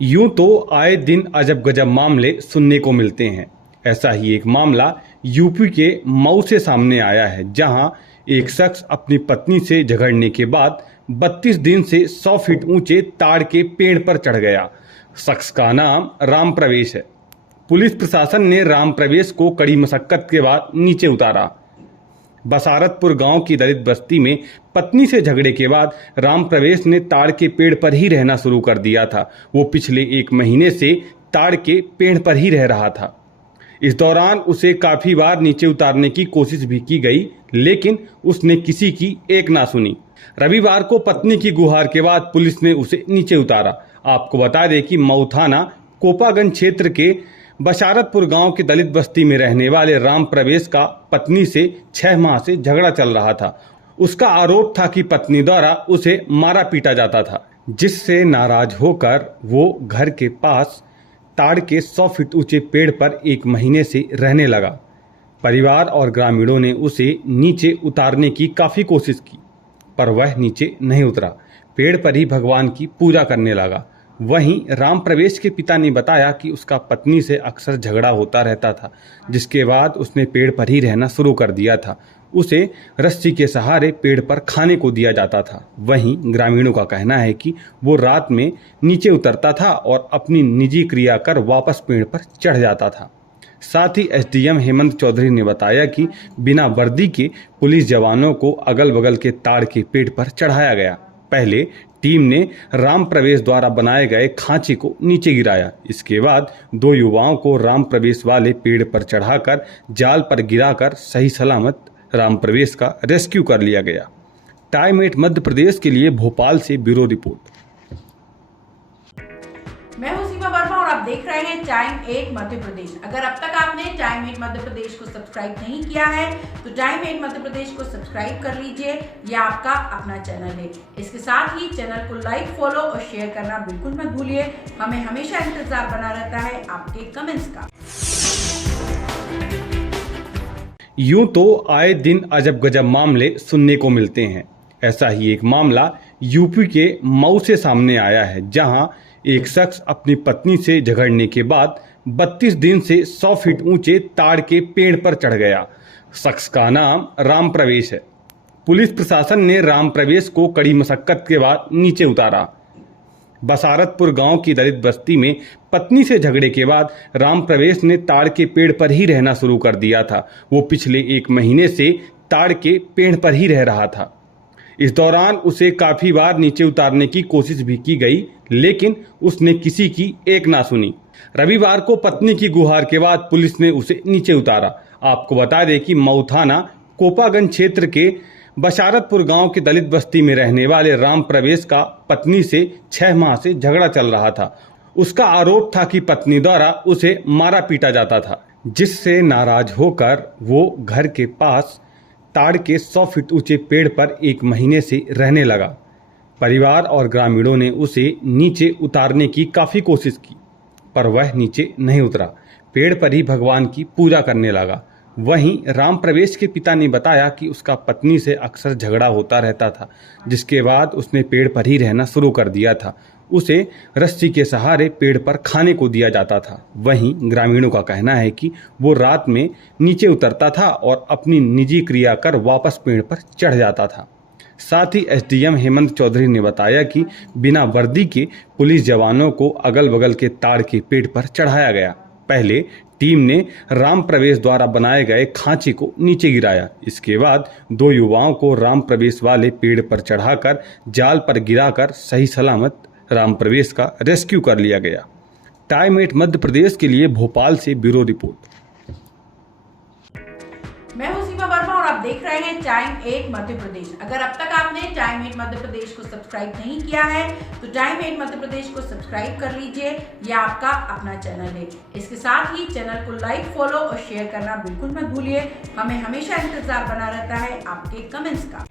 यूं तो आए दिन अजब गजब मामले सुनने को मिलते हैं। ऐसा ही एक मामला यूपी के मऊ से सामने आया है, जहां एक शख्स अपनी पत्नी से झगड़ने के बाद 32 दिन से 100 फीट ऊंचे ताड़ के पेड़ पर चढ़ गया। शख्स का नाम राम प्रवेश है। पुलिस प्रशासन ने राम प्रवेश को कड़ी मशक्कत के बाद नीचे उतारा। बसारतपुर गांव की दलित बस्ती में पत्नी से झगड़े के बाद राम प्रवेश ने ताड़ के पेड़ पर ही रहना शुरू कर दिया था। वो पिछले 1 महीने से ताड़ के पेड़ पर ही रह रहा था। इस दौरान उसे काफी बार नीचे उतारने की कोशिश भी की गई, लेकिन उसने किसी की एक ना सुनी। रविवार को पत्नी की गुहार के बाद पुलिस ने उसे नीचे उतारा। आपको बता दें कि मऊ थाना कोपागंज क्षेत्र के बशारतपुर गांव की दलित बस्ती में रहने वाले राम प्रवेश का पत्नी से 6 माह से झगड़ा चल रहा था। उसका आरोप था कि पत्नी द्वारा उसे मारा पीटा जाता था, जिससे नाराज होकर वो घर के पास ताड़ के 100 फीट ऊंचे पेड़ पर 1 महीने से रहने लगा। परिवार और ग्रामीणों ने उसे नीचे उतारने की काफी कोशिश की, पर वह नीचे नहीं उतरा। पेड़ पर ही भगवान की पूजा करने लगा। वहीं राम प्रवेश के पिता ने बताया कि उसका पत्नी से अक्सर झगड़ा होता रहता था, जिसके बाद उसने पेड़ पर ही रहना शुरू कर दिया था। उसे रस्सी के सहारे पेड़ पर खाने को दिया जाता था। वहीं ग्रामीणों का कहना है कि वो रात में नीचे उतरता था और अपनी निजी क्रिया कर वापस पेड़ पर चढ़ जाता था। साथ ही एसडीएम हेमंत चौधरी ने बताया कि बिना वर्दी के पुलिस जवानों को अगल बगल के ताड़ के पेड़ पर चढ़ाया गया। पहले टीम ने राम प्रवेश द्वारा बनाए गए खांचे को नीचे गिराया। इसके बाद 2 युवाओं को राम प्रवेश वाले पेड़ पर चढ़ाकर जाल पर गिराकर सही सलामत राम प्रवेश का रेस्क्यू कर लिया गया। टाइम 8 मध्य प्रदेश के लिए भोपाल से ब्यूरो रिपोर्ट। मैं हूं सीमा वर्मा और आप देख रहे हैं टाइम 8 मध्य प्रदेश। अगर अब तक आपने टाइम 8 मध्य प्रदेश को सब्सक्राइब नहीं किया है तो टाइम 8 मध्य प्रदेश को सब्सक्राइब कर लीजिए। यह आपका अपना चैनल है। इसके साथ ही चैनल को लाइक, फॉलो और शेयर करना बिल्कुल मत भूलिए। हमें हमेशा इंतजार बना रहता है आपके कमेंट्स का। यूं तो आए दिन अजब गजब मामले सुनने को मिलते हैं। ऐसा ही एक मामला यूपी के मऊ से सामने आया है, जहां एक शख्स अपनी पत्नी से झगड़ने के बाद 32 दिन से 100 फीट ऊंचे ताड़ के पेड़ पर चढ़ गया। शख्स का नाम राम प्रवेश है। पुलिस प्रशासन ने राम प्रवेश को कड़ी मशक्कत के बाद नीचे उतारा। बसारतपुर गांव की दलित बस्ती में पत्नी से झगड़े के बाद राम प्रवेश ने ताड़ के पेड़ पर ही रहना शुरू कर दिया था। वो पिछले 1 महीने से ताड़ के पेड़ पर ही रह रहा था। इस दौरान उसे काफी बार नीचे उतारने की कोशिश भी की गई, लेकिन उसने किसी की एक ना सुनी। रविवार को पत्नी की गुहार के बाद पुलिस ने उसे नीचे उतारा। आपको बता दें कि मऊ थाना कोपागंज क्षेत्र के बशारतपुर गांव की दलित बस्ती में रहने वाले राम प्रवेश का पत्नी से 6 माह से झगड़ा चल रहा था। उसका आरोप था कि पत्नी द्वारा उसे मारा पीटा जाता था, जिससे नाराज होकर वो घर के पास ताड़ के 100 फीट ऊंचे पेड़ पर 1 महीने से रहने लगा। परिवार और ग्रामीणों ने उसे नीचे उतारने की काफी कोशिश की, पर वह नीचे नहीं उतरा। पेड़ पर ही भगवान की पूजा करने लगा। वहीं राम प्रवेश के पिता ने बताया कि उसका पत्नी से अक्सर झगड़ा होता रहता था, जिसके बाद उसने पेड़ पर ही रहना शुरू कर दिया था। उसे रस्सी के सहारे पेड़ पर खाने को दिया जाता था। वहीं ग्रामीणों का कहना है कि वो रात में नीचे उतरता था और अपनी निजी क्रिया कर वापस पेड़ पर चढ़ जाता था। साथ ही एसडीएम हेमंत चौधरी ने बताया कि बिना वर्दी के पुलिस जवानों को अगल बगल के ताड़ के पेड़ पर चढ़ाया गया। पहले टीम ने राम प्रवेश द्वारा बनाए गए खांचे को नीचे गिराया। इसके बाद 2 युवाओं को राम प्रवेश वाले पेड़ पर चढ़ाकर जाल पर गिराकर सही सलामत राम प्रवेश का रेस्क्यू कर लिया गया। टाइम 8 मध्य प्रदेश के लिए भोपाल से ब्यूरो रिपोर्ट। मैं हूं सीमा वर्मा और आप देख रहे हैं टाइम 8 मध्य प्रदेश। अगर अब तक आपने टाइम 8 मध्य प्रदेश को सब्सक्राइब नहीं किया है तो टाइम 8 मध्य प्रदेश को सब्सक्राइब कर लीजिए। यह आपका अपना चैनल है। इसके साथ ही चैनल को लाइक, फॉलो और शेयर करना बिल्कुल मत भूलिए। हमें हमेशा इंतजार बना रहता है आपके कमेंट्स का।